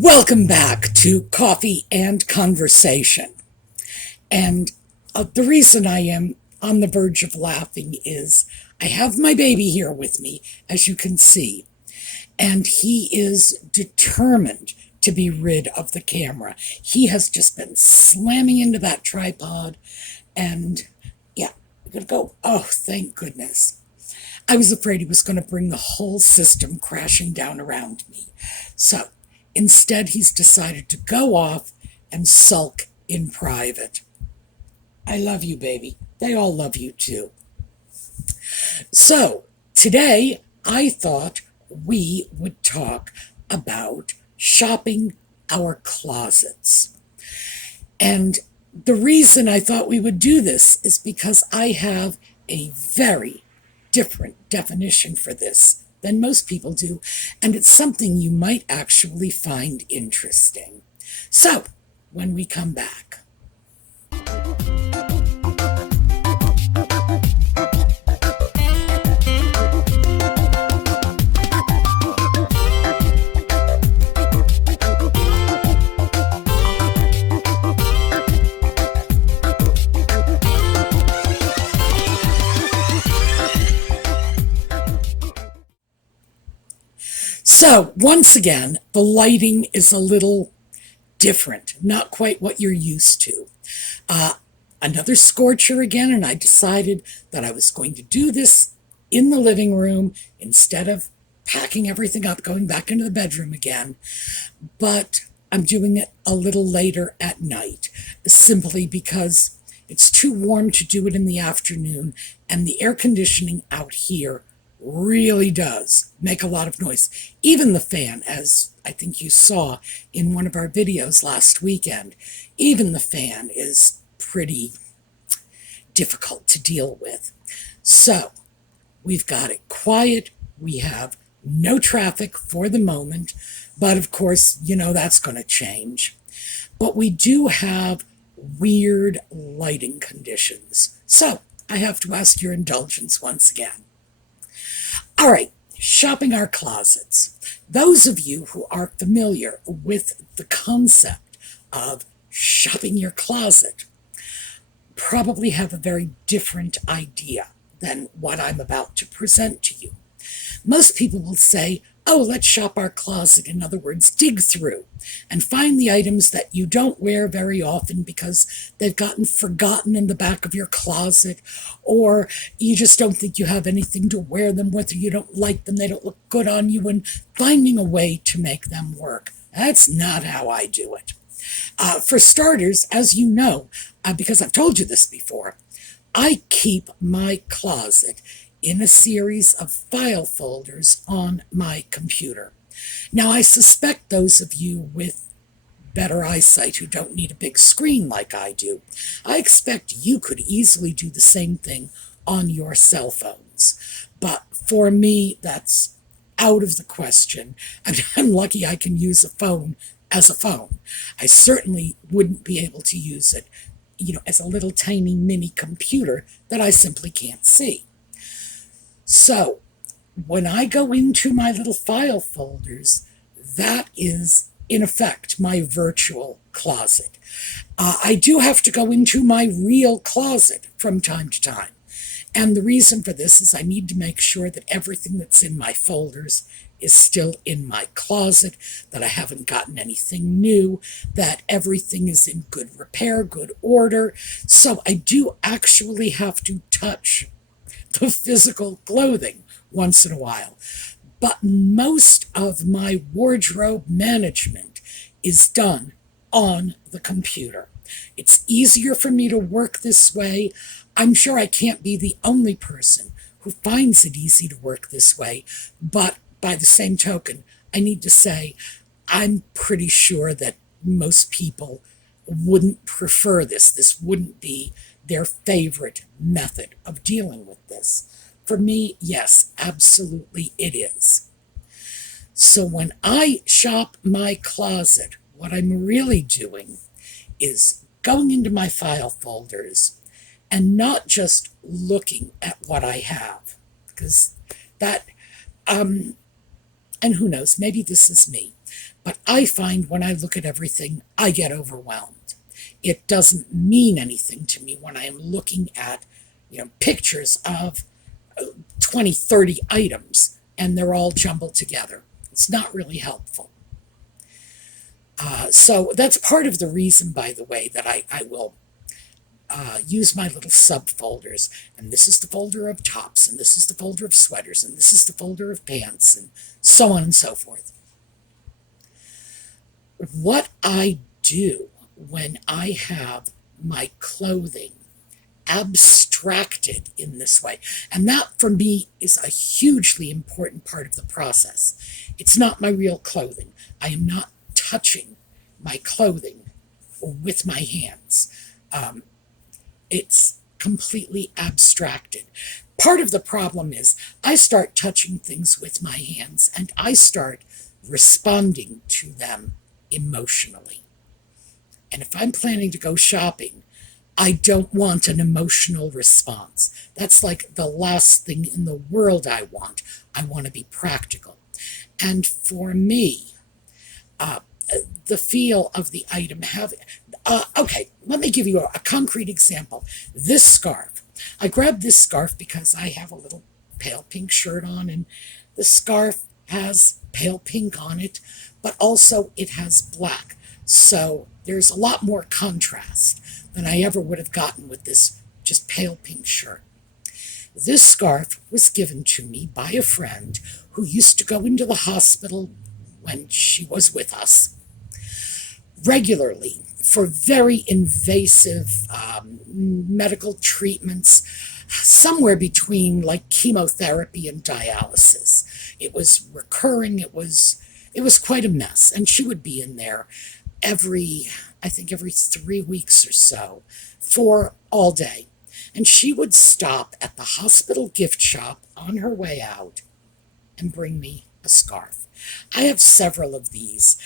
Welcome back to Coffee and Conversation. And the reason I am on the verge of laughing is I have my baby here with me, as you can see, and he is determined to be rid of the camera. He has just been slamming into that tripod, and yeah, I'm gonna go. Oh, thank goodness. I was afraid he was going to bring the whole system crashing down around me. So instead, he's decided to go off and sulk in private. I love you, baby. They all love you, too. So today, I thought we would talk about shopping our closets. And the reason I thought we would do this is because I have a very different definition for this than most people do, and it's something you might actually find interesting. So, when we come back. So, once again, the lighting is a little different, not quite what you're used to. Another scorcher again, and I decided that I was going to do this in the living room instead of packing everything up, going back into the bedroom again. But I'm doing it a little later at night, simply because it's too warm to do it in the afternoon, and the air conditioning out here really does make a lot of noise. Even the fan, as I think you saw in one of our videos last weekend, even the fan is pretty difficult to deal with. So we've got it quiet. We have no traffic for the moment, but of course, you know that's going to change. But we do have weird lighting conditions. So I have to ask your indulgence once again. All right, shopping our closets. Those of you who are familiar with the concept of shopping your closet probably have a very different idea than what I'm about to present to you. Most people will say, oh, let's shop our closet. In other words, dig through and find the items that you don't wear very often because they've gotten forgotten in the back of your closet, or you just don't think you have anything to wear them with, or you don't like them, they don't look good on you, and finding a way to make them work. That's not how I do it. For starters, as you know, because I've told you this before, I keep my closet in a series of file folders on my computer. Now, I suspect those of you with better eyesight who don't need a big screen like I do, I expect you could easily do the same thing on your cell phones. But for me, that's out of the question. I'm lucky I can use a phone as a phone. I certainly wouldn't be able to use it, as a little tiny mini computer that I simply can't see. So, when I go into my little file folders, that is, in effect, my virtual closet. I do have to go into my real closet from time to time. And the reason for this is I need to make sure that everything that's in my folders is still in my closet, that I haven't gotten anything new, that everything is in good repair, good order. So I do actually have to touch the physical clothing once in a while. But most of my wardrobe management is done on the computer. It's easier for me to work this way. I'm sure I can't be the only person who finds it easy to work this way, but by the same token, I need to say I'm pretty sure that most people wouldn't prefer this. This wouldn't be their favorite method of dealing with this. For me, yes, absolutely it is. So when I shop my closet, what I'm really doing is going into my file folders and not just looking at what I have, because that, and who knows, maybe this is me. But I find when I look at everything, I get overwhelmed. It doesn't mean anything to me when I am looking at, pictures of 20, 30 items and they're all jumbled together. It's not really helpful. So that's part of the reason, by the way, that I will use my little subfolders. And this is the folder of tops, and this is the folder of sweaters, and this is the folder of pants, and so on and so forth. What I do when I have my clothing abstracted in this way, and that for me is a hugely important part of the process. It's not my real clothing. I am not touching my clothing with my hands. It's completely abstracted. Part of the problem is I start touching things with my hands and I start responding to them emotionally. And if I'm planning to go shopping, I don't want an emotional response. That's like the last thing in the world I want. I want to be practical. And for me, the feel of the item okay, let me give you a concrete example. This scarf. I grabbed this scarf because I have a little pale pink shirt on, and the scarf has pale pink on it, but also it has black. So there's a lot more contrast than I ever would have gotten with this just pale pink shirt. This scarf was given to me by a friend who used to go into the hospital when she was with us regularly for very invasive medical treatments, somewhere between like chemotherapy and dialysis. It was recurring. It was quite a mess. And she would be in there every 3 weeks or so for all day. And she would stop at the hospital gift shop on her way out and bring me a scarf. I have several of these.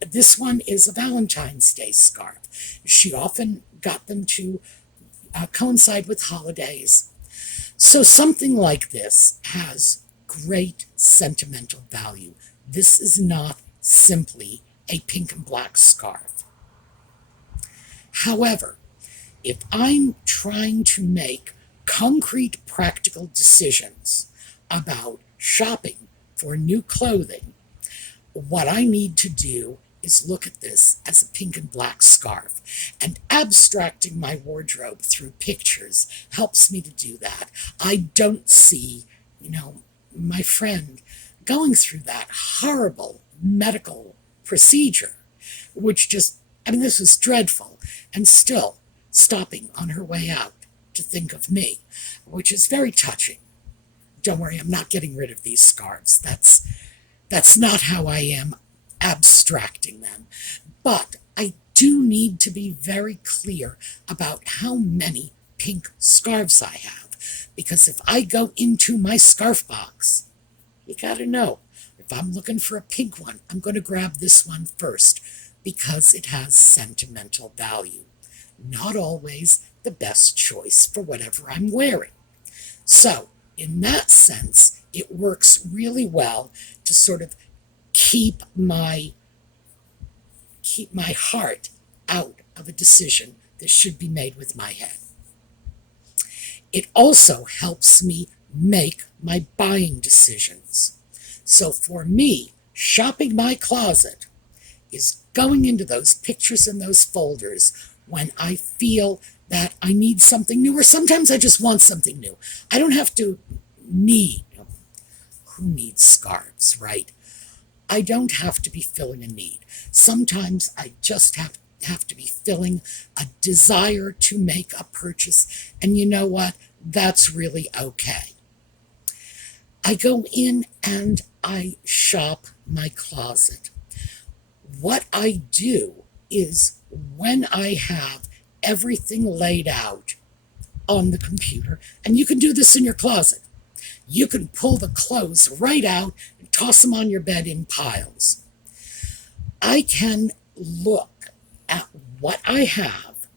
This one is a Valentine's Day scarf. She often got them to coincide with holidays. So something like this has great sentimental value. This is not simply a pink and black scarf. However, if I'm trying to make concrete, practical decisions about shopping for new clothing, what I need to do is look at this as a pink and black scarf. And abstracting my wardrobe through pictures helps me to do that. I don't see, my friend going through that horrible medical procedure, which this was dreadful, and still stopping on her way out to think of me, which is very touching. Don't worry, I'm not getting rid of these scarves. That's not how I am abstracting them. But I do need to be very clear about how many pink scarves I have. Because if I go into my scarf box, you gotta know, if I'm looking for a pink one, I'm going to grab this one first because it has sentimental value. Not always the best choice for whatever I'm wearing. So, in that sense, it works really well to sort of keep my heart out of a decision that should be made with my head. It also helps me make my buying decisions. So for me, shopping my closet is going into those pictures and those folders when I feel that I need something new, or sometimes I just want something new. I don't have to need, who needs scarves, right? I don't have to be filling a need. Sometimes I just have to be filling a desire to make a purchase, and you know what? That's really okay. I go in and I shop my closet. What I do is when I have everything laid out on the computer, and you can do this in your closet, you can pull the clothes right out and toss them on your bed in piles. I can look at what I have,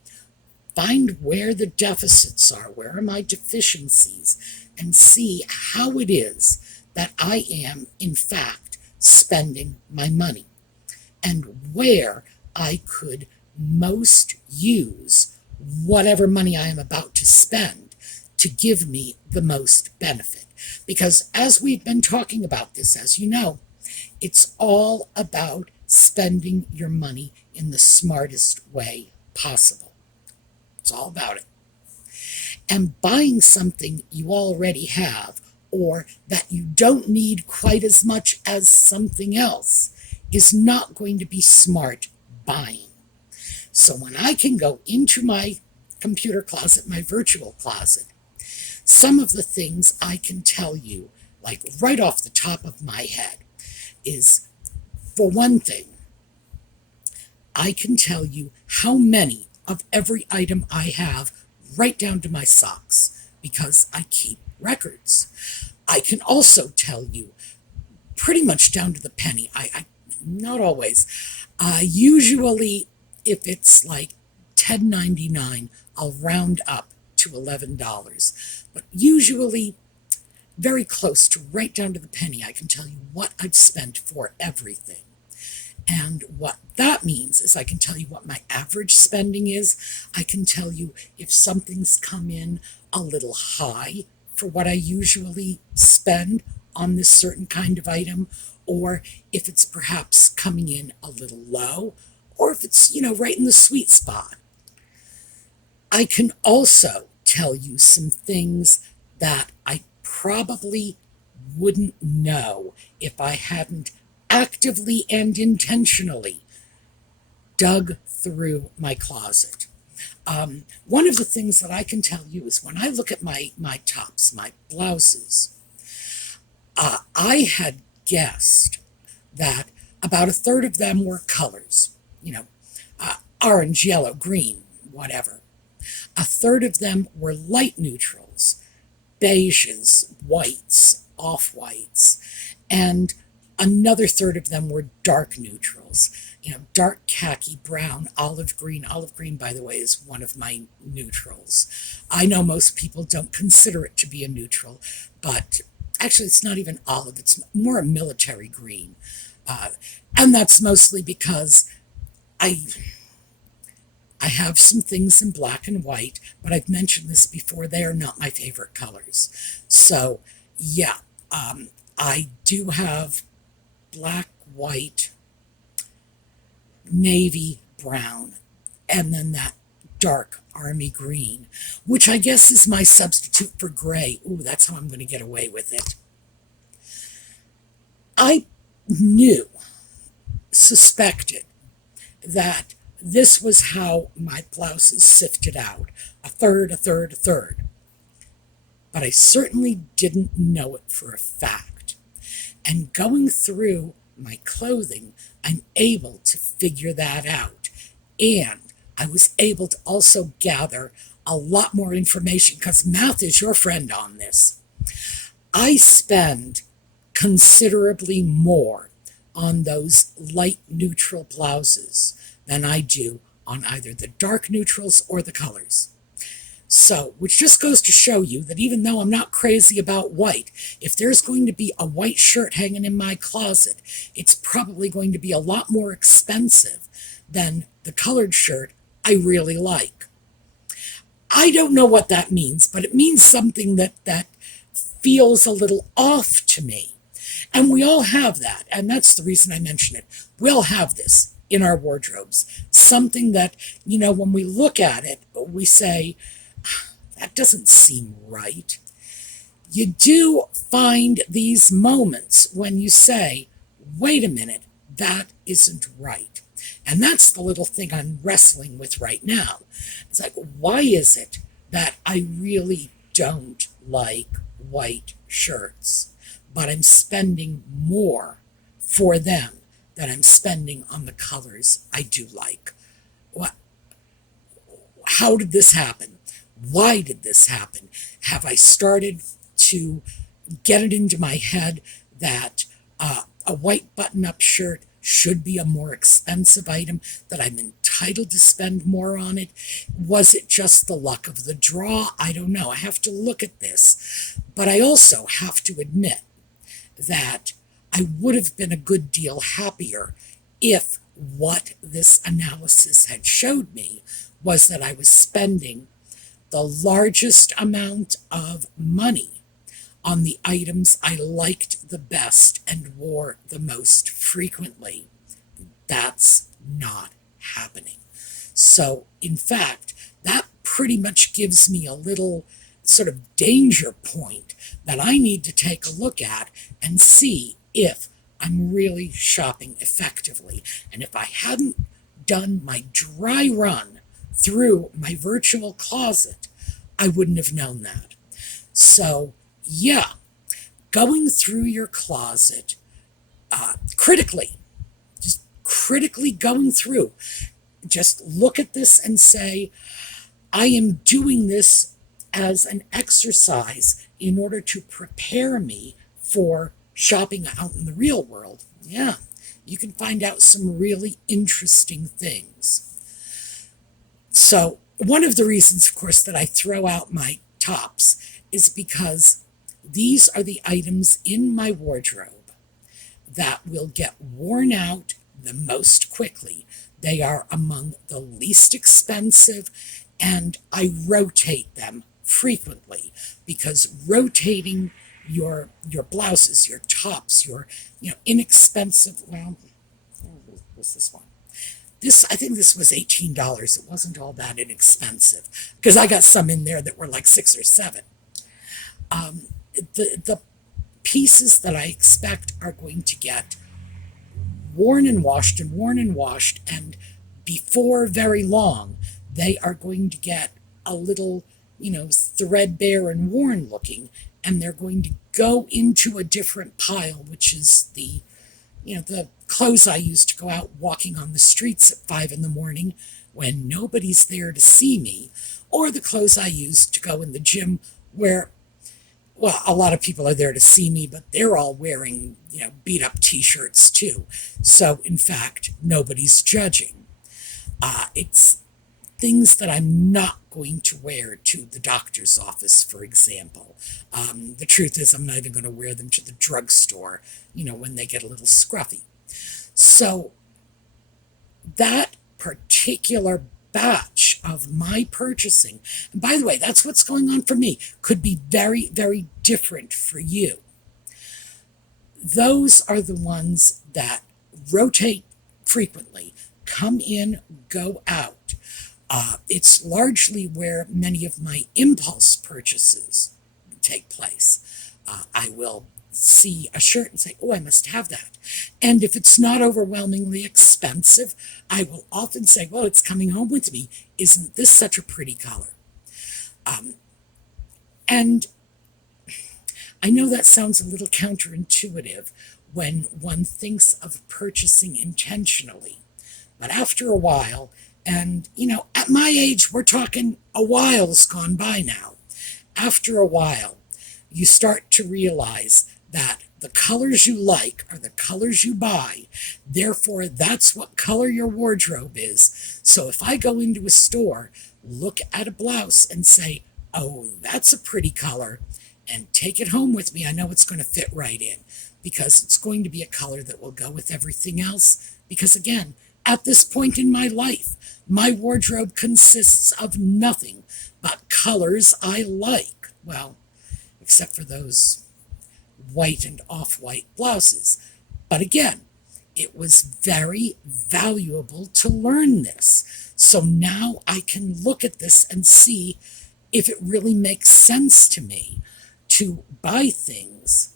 find where the deficits are, where are my deficiencies, and see how it is that I am, in fact, spending my money. and where I could most use whatever money I am about to spend to give me the most benefit. Because as we've been talking about this, as you know, it's all about spending your money in the smartest way possible. It's all about it. And buying something you already have or that you don't need quite as much as something else is not going to be smart buying. So when I can go into my computer closet, my virtual closet, some of the things I can tell you, like right off the top of my head, is, for one thing, I can tell you how many of every item I have, right down to my socks, because I keep records. I can also tell you pretty much down to the penny. I not always. Usually, if it's like $10.99, I'll round up to $11. But usually, very close to right down to the penny, I can tell you what I've spent for everything. And what that means is I can tell you what my average spending is. I can tell you if something's come in a little high for what I usually spend on this certain kind of item, or if it's perhaps coming in a little low, or if it's, right in the sweet spot. I can also tell you some things that I probably wouldn't know if I hadn't actively and intentionally dug through my closet. One of the things that I can tell you is when I look at my tops, my blouses, I had guessed that about a third of them were colors, orange, yellow, green, whatever. A third of them were light neutrals, beiges, whites, off-whites, and another third of them were dark neutrals, dark khaki, brown, olive green. Olive green, by the way, is one of my neutrals. I know most people don't consider it to be a neutral, but actually it's not even olive. It's more a military green. And that's mostly because I have some things in black and white, but I've mentioned this before, they are not my favorite colors. So, yeah, I do have black, white, navy, brown, and then that dark army green, which I guess is my substitute for gray. Ooh, that's how I'm going to get away with it. I suspected that this was how my blouses sifted out. A third, a third, a third. But I certainly didn't know it for a fact. And going through my clothing, I'm able to figure that out. And I was able to also gather a lot more information, because math is your friend on this. I spend considerably more on those light neutral blouses than I do on either the dark neutrals or the colors. So, which just goes to show you that even though I'm not crazy about white, if there's going to be a white shirt hanging in my closet, it's probably going to be a lot more expensive than the colored shirt I really like. I don't know what that means, but it means something that feels a little off to me. And we all have that, and that's the reason I mention it. We all have this in our wardrobes. Something that, when we look at it, we say, that doesn't seem right. You do find these moments when you say, wait a minute, that isn't right. And that's the little thing I'm wrestling with right now. It's like, why is it that I really don't like white shirts, but I'm spending more for them than I'm spending on the colors I do like? How did this happen? Why did this happen? Have I started to get it into my head that a white button-up shirt should be a more expensive item, that I'm entitled to spend more on it? Was it just the luck of the draw? I don't know. I have to look at this. But I also have to admit that I would have been a good deal happier if what this analysis had showed me was that I was spending the largest amount of money on the items I liked the best and wore the most frequently. That's not happening. So, in fact, that pretty much gives me a little sort of danger point that I need to take a look at and see if I'm really shopping effectively. And if I hadn't done my dry run through my virtual closet, I wouldn't have known that. So, yeah, going through your closet critically, just critically going through. Just look at this and say, I am doing this as an exercise in order to prepare me for shopping out in the real world. Yeah, you can find out some really interesting things. So one of the reasons, of course, that I throw out my tops is because these are the items in my wardrobe that will get worn out the most quickly. They are among the least expensive, and I rotate them frequently because rotating your blouses, your tops, your inexpensive, well, what was this one? I think this was $18. It wasn't all that inexpensive because I got some in there that were like $6 or $7. The pieces that I expect are going to get worn and washed and worn and washed, and before very long, they are going to get a little, threadbare and worn looking, and they're going to go into a different pile, which is the clothes I use to go out walking on the streets at 5 in the morning when nobody's there to see me, or the clothes I use to go in the gym where, well, a lot of people are there to see me, but they're all wearing, beat up t-shirts too. So, in fact, nobody's judging. It's things that I'm not going to wear to the doctor's office, for example. The truth is I'm not even going to wear them to the drugstore, when they get a little scruffy. So that particular batch of my purchasing, and by the way, that's what's going on for me, could be very, very different for you. Those are the ones that rotate frequently, come in, go out. It's largely where many of my impulse purchases take place. I will see a shirt and say, oh, I must have that. And if it's not overwhelmingly expensive, I will often say, well, it's coming home with me. Isn't this such a pretty color? And I know that sounds a little counterintuitive when one thinks of purchasing intentionally. But after a while, and, at my age, we're talking a while's gone by now. After a while, you start to realize that the colors you like are the colors you buy. Therefore, that's what color your wardrobe is. So if I go into a store, look at a blouse and say, oh, that's a pretty color, and take it home with me, I know it's going to fit right in because it's going to be a color that will go with everything else. Because again, at this point in my life, my wardrobe consists of nothing but colors I like. Well, except for those white and off-white blouses. But again, it was very valuable to learn this. So now I can look at this and see if it really makes sense to me to buy things.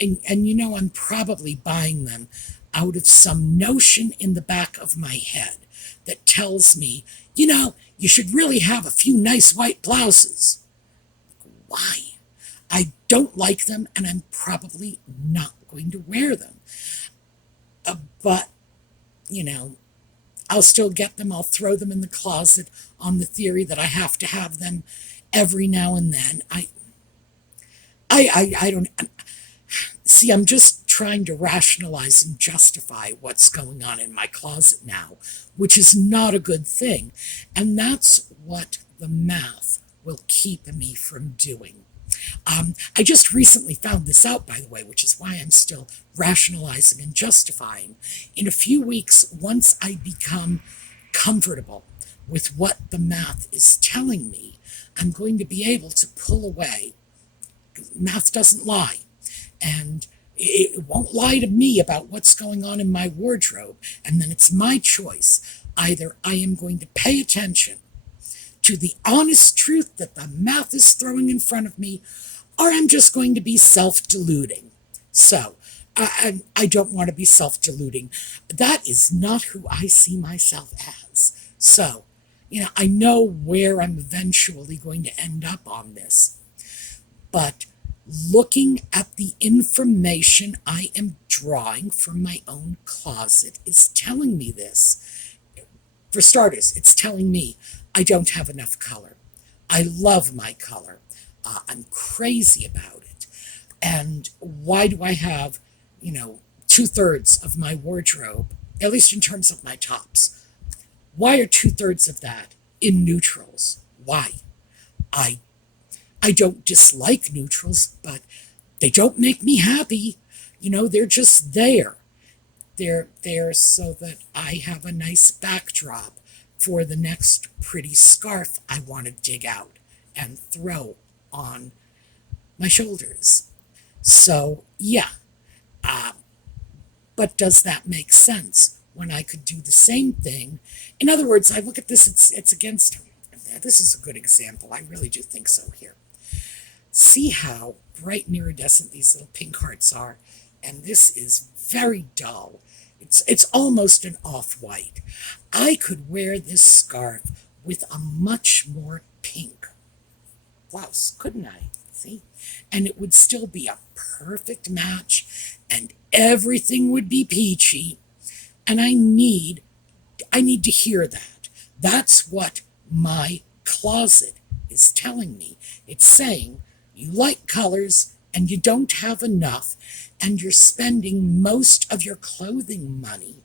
And I'm probably buying them out of some notion in the back of my head that tells me, you should really have a few nice white blouses. Why? I don't like them, and I'm probably not going to wear them. But, I'll still get them. I'll throw them in the closet on the theory that I have to have them every now and then. I don't... See, I'm just trying to rationalize and justify what's going on in my closet now, which is not a good thing. And that's what the math will keep me from doing. I just recently found this out, by the way, which is why I'm still rationalizing and justifying. In a few weeks, once I become comfortable with what the math is telling me, I'm going to be able to pull away. Math doesn't lie. And it won't lie to me about what's going on in my wardrobe. And then it's my choice. Either I am going to pay attention to the honest truth that the math is throwing in front of me, or I'm just going to be self-deluding. So, I don't want to be self-deluding. That is not who I see myself as. So, I know where I'm eventually going to end up on this. But looking at the information I am drawing from my own closet is telling me this. For starters, it's telling me I don't have enough color. I love my color. I'm crazy about it. And why do I have, 2/3 of my wardrobe, at least in terms of my tops? Why are 2/3 of that in neutrals? Why? I don't dislike neutrals, but they don't make me happy. They're just there. They're there so that I have a nice backdrop for the next pretty scarf I want to dig out and throw on my shoulders. So, yeah. But does that make sense when I could do the same thing? In other words, I look at this, it's against him. This is a good example. I really do think so here. See how bright and iridescent these little pink hearts are? And this is very dull. It's almost an off-white. I could wear this scarf with a much more pink blouse, couldn't I? See? And it would still be a perfect match, and everything would be peachy. And I need to hear that. That's what my closet is telling me. It's saying, you like colors and you don't have enough, and you're spending most of your clothing money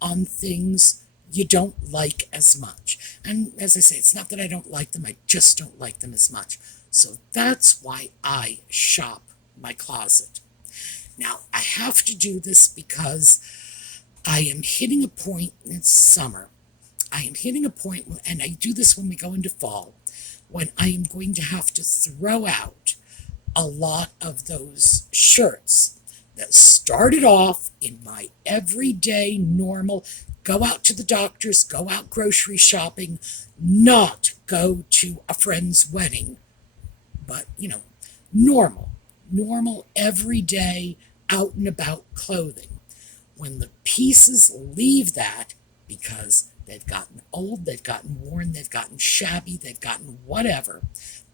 on things you don't like as much. And as I say, it's not that I don't like them, I just don't like them as much. So that's why I shop my closet. Now, I have to do this because I am hitting a point, it's summer, I am hitting a point, and I do this when we go into fall, when I am going to have to throw out a lot of those shirts that started off in my everyday normal, go out to the doctor's, go out grocery shopping, not go to a friend's wedding, but, normal, everyday, out and about clothing. When the pieces leave that, because they've gotten old, they've gotten worn, they've gotten shabby, they've gotten whatever,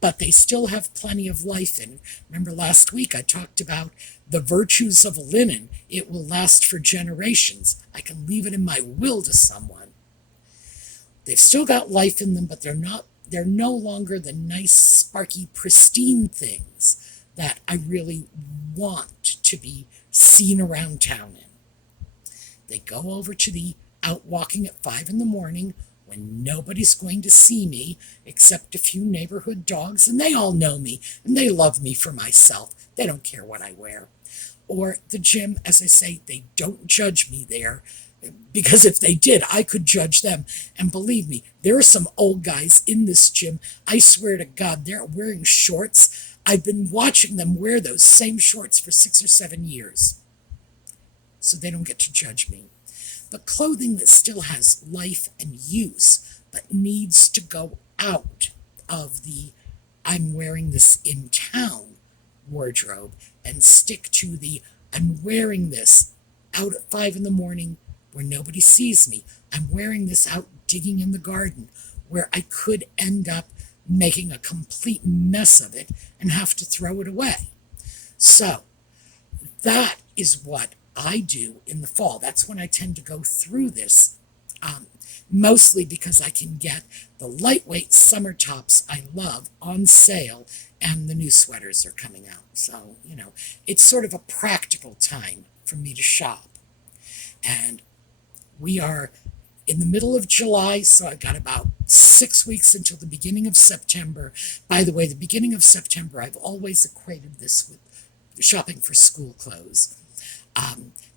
but they still have plenty of life in it. Remember last week I talked about the virtues of linen. It will last for generations. I can leave it in my will to someone. They've still got life in them, but they're no longer the nice, sparky, pristine things that I really want to be seen around town in. They go over to the out walking at 5 in the morning when nobody's going to see me except a few neighborhood dogs, and they all know me, and they love me for myself. They don't care what I wear. Or the gym, as I say, they don't judge me there, because if they did, I could judge them. And believe me, there are some old guys in this gym, I swear to God, they're wearing shorts. I've been watching them wear those same shorts for 6 or 7 years. So they don't get to judge me. But clothing that still has life and use, but needs to go out of the I'm wearing this in town wardrobe and stick to the I'm wearing this out at 5 in the morning where nobody sees me. I'm wearing this out digging in the garden where I could end up making a complete mess of it and have to throw it away. So that is what I do in the fall. That's when I tend to go through this, mostly because I can get the lightweight summer tops I love on sale, and the new sweaters are coming out. So, it's sort of a practical time for me to shop. And we are in the middle of July, so I've got about 6 weeks until the beginning of September. By the way, the beginning of September, I've always equated this with shopping for school clothes.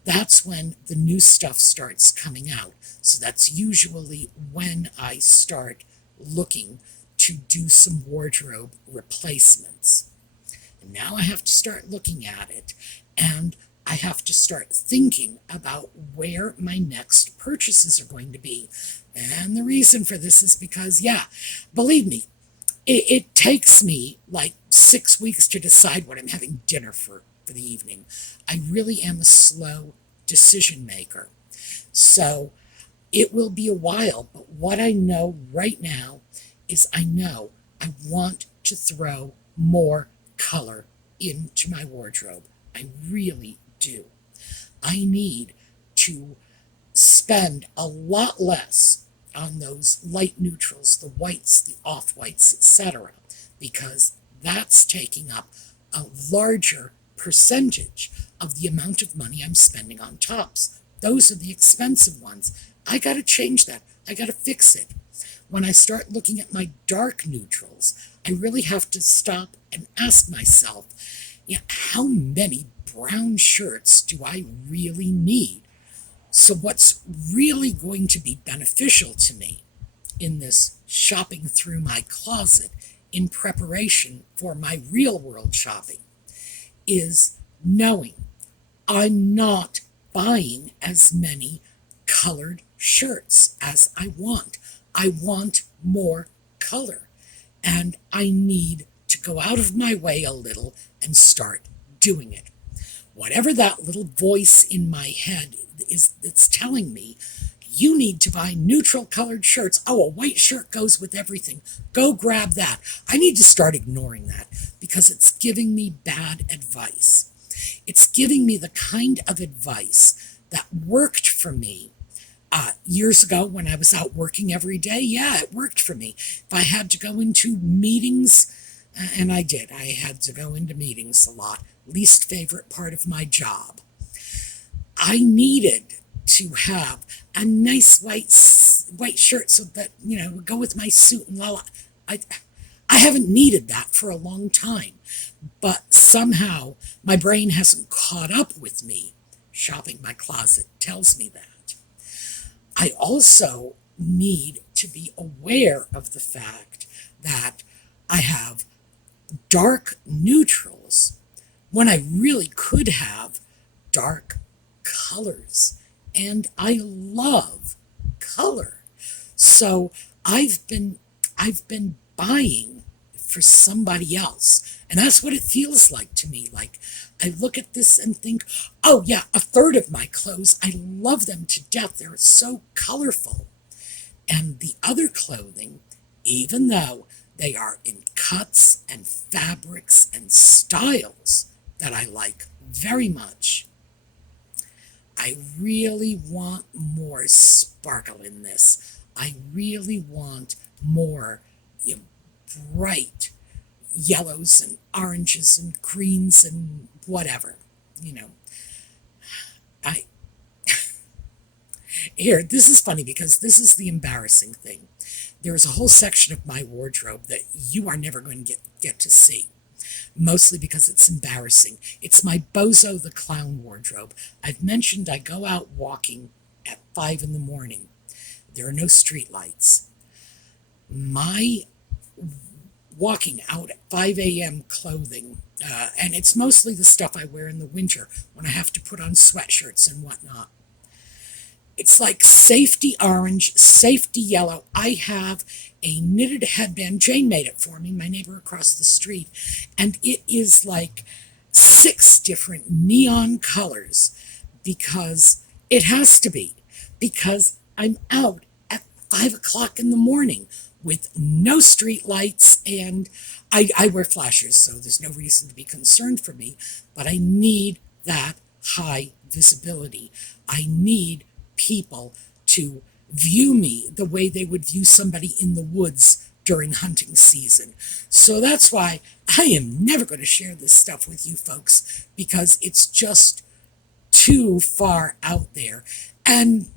That's when the new stuff starts coming out. So that's usually when I start looking to do some wardrobe replacements. And now I have to start looking at it, and I have to start thinking about where my next purchases are going to be. And the reason for this is because, yeah, believe me, it takes me like 6 weeks to decide what I'm having dinner for the evening. I really am a slow decision maker. So it will be a while, but what I know right now is I know I want to throw more color into my wardrobe. I really do. I need to spend a lot less on those light neutrals, the whites, the off-whites, etc., because that's taking up a larger percentage of the amount of money I'm spending on tops. Those are the expensive ones. I got to change that. I got to fix it. When I start looking at my dark neutrals, I really have to stop and ask myself, how many brown shirts do I really need? So what's really going to be beneficial to me in this shopping through my closet in preparation for my real world shopping is knowing I'm not buying as many colored shirts as I want. I want more color, and I need to go out of my way a little and start doing it. Whatever that little voice in my head is that's telling me, you need to buy neutral colored shirts. Oh, a white shirt goes with everything. Go grab that. I need to start ignoring that because it's giving me bad advice. It's giving me the kind of advice that worked for me years ago when I was out working every day. Yeah, it worked for me. If I had to go into meetings, and I did, I had to go into meetings a lot. Least favorite part of my job. I needed to have a nice white shirt so that, would go with my suit and la la. I haven't needed that for a long time, but somehow my brain hasn't caught up with me. Shopping my closet tells me that. I also need to be aware of the fact that I have dark neutrals when I really could have dark colors. And I love color. So I've been buying for somebody else. And that's what it feels like to me. Like I look at this and think, oh yeah, a third of my clothes, I love them to death. They're so colorful. And the other clothing, even though they are in cuts and fabrics and styles that I like very much, I really want more sparkle in this. I really want more bright yellows and oranges and greens and whatever. I Here, this is funny because this is the embarrassing thing. There is a whole section of my wardrobe that you are never going to get to see. Mostly because it's embarrassing. It's my Bozo the Clown wardrobe. I've mentioned I go out walking at 5 in the morning. There are no street lights. My walking out at 5 a.m. clothing, and it's mostly the stuff I wear in the winter when I have to put on sweatshirts and whatnot. It's like safety orange, safety yellow. I have a knitted headband. Jane made it for me, my neighbor across the street. And it is like 6 different neon colors because it has to be. Because I'm out at 5 o'clock in the morning with no street lights, and I wear flashers, so there's no reason to be concerned for me. But I need that high visibility. I need people to view me the way they would view somebody in the woods during hunting season. So that's why I am never going to share this stuff with you folks, because it's just too far out there. And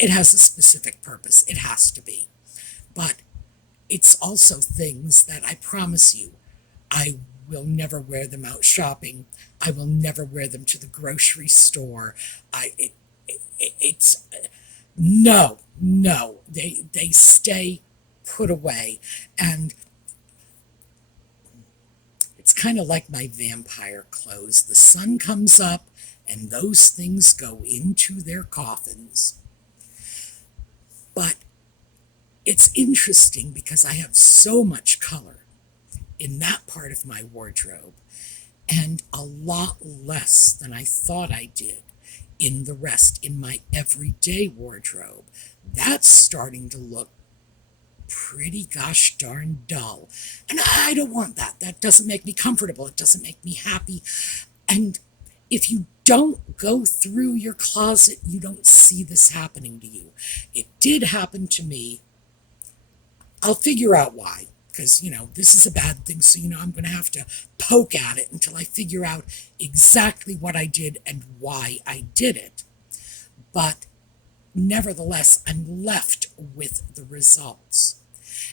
it has a specific purpose. It has to be. But it's also things that I promise you, I will never wear them out shopping. I will never wear them to the grocery store. It's no, no. They stay put away, and it's kind of like my vampire clothes. The sun comes up, and those things go into their coffins. But it's interesting because I have so much color in that part of my wardrobe and a lot less than I thought I did in the rest, in my everyday wardrobe. That's starting to look pretty gosh darn dull. And I don't want that. That doesn't make me comfortable. It doesn't make me happy. And if you don't go through your closet, you don't see this happening to you. It did happen to me. I'll figure out why, because, this is a bad thing, so, I'm going to have to poke at it until I figure out exactly what I did and why I did it. But nevertheless, I'm left with the results.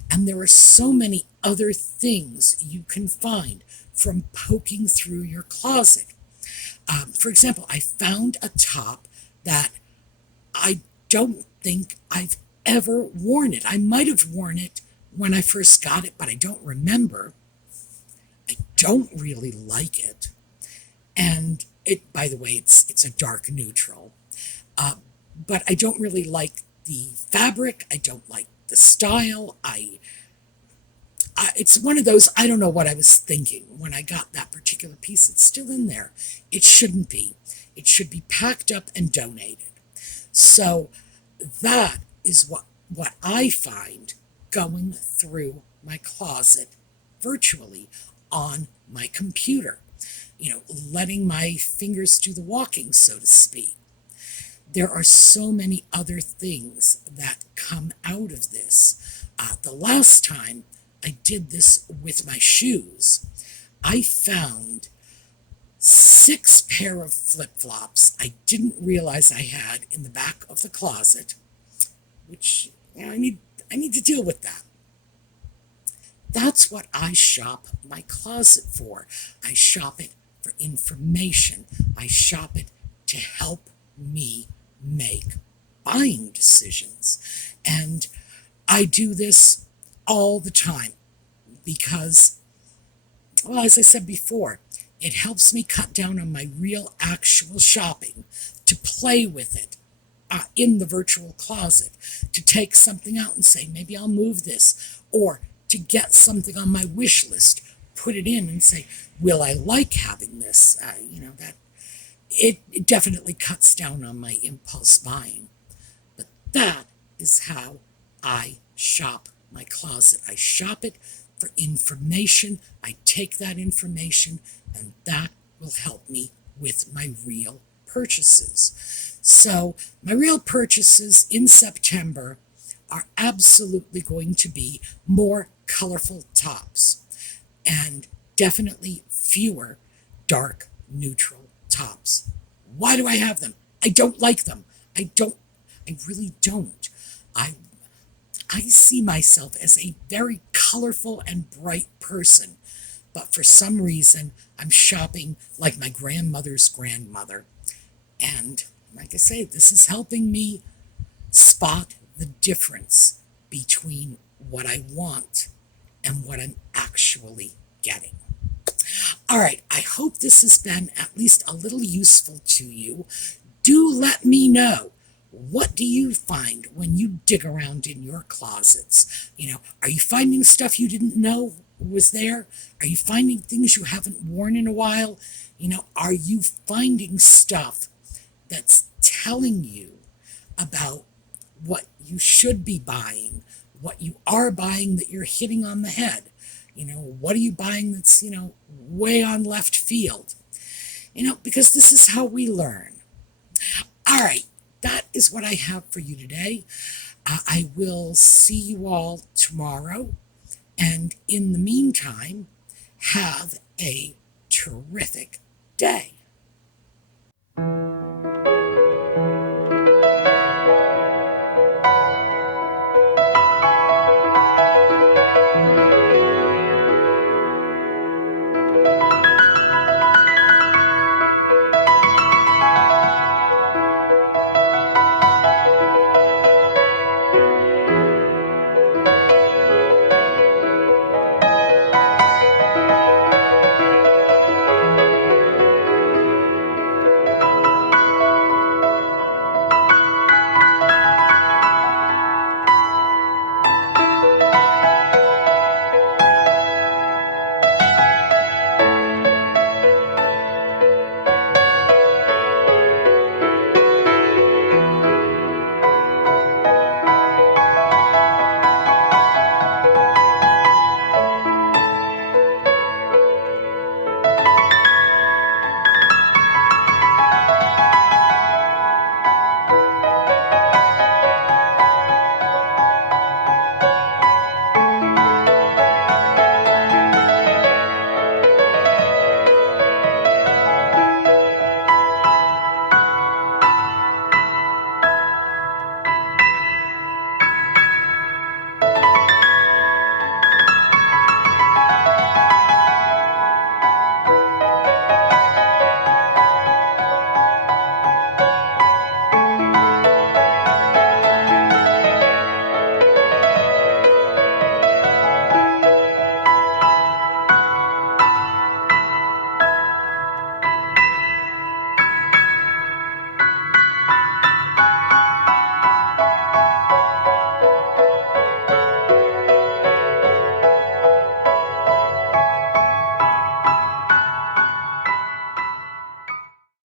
And there are so many other things you can find from poking through your closet. For example, I found a top that I don't think I've ever worn it. I might have worn it when I first got it, but I don't remember. I don't really like it. And it, by the way, it's a dark neutral. But I don't really like the fabric. I don't like the style. It's one of those, I don't know what I was thinking when I got that particular piece. It's still in there. It shouldn't be. It should be packed up and donated. So that is what I find going through my closet virtually on my computer. Letting my fingers do the walking, so to speak. There are so many other things that come out of this. The last time I did this with my shoes, I found 6 pair of flip-flops I didn't realize I had in the back of the closet, which I need to deal with that. That's what I shop my closet for. I shop it for information. I shop it to help me make buying decisions. And I do this all the time because, well, as I said before, it helps me cut down on my real actual shopping, to play with it in the virtual closet, to take something out and say, maybe I'll move this, or to get something on my wish list, put it in and say, will I like having this? That it definitely cuts down on my impulse buying. But that is how I shop my closet. I shop it for information. I take that information, and that will help me with my real purchases. So my real purchases in September are absolutely going to be more colorful tops and definitely fewer dark neutral tops. Why do I have them? I don't like them. I really don't. I see myself as a very colorful and bright person, but for some reason I'm shopping like my grandmother's grandmother. And like I say, this is helping me spot the difference between what I want and what I'm actually getting. All right, I hope this has been at least a little useful to you. Do let me know. What do you find when you dig around in your closets? Are you finding stuff you didn't know was there? Are you finding things you haven't worn in a while? Are you finding stuff that's telling you about what you should be buying, what you are buying that you're hitting on the head? What are you buying that's, way on left field? Because this is how we learn. All right, that is what I have for you today. I will see you all tomorrow. And in the meantime, have a terrific day.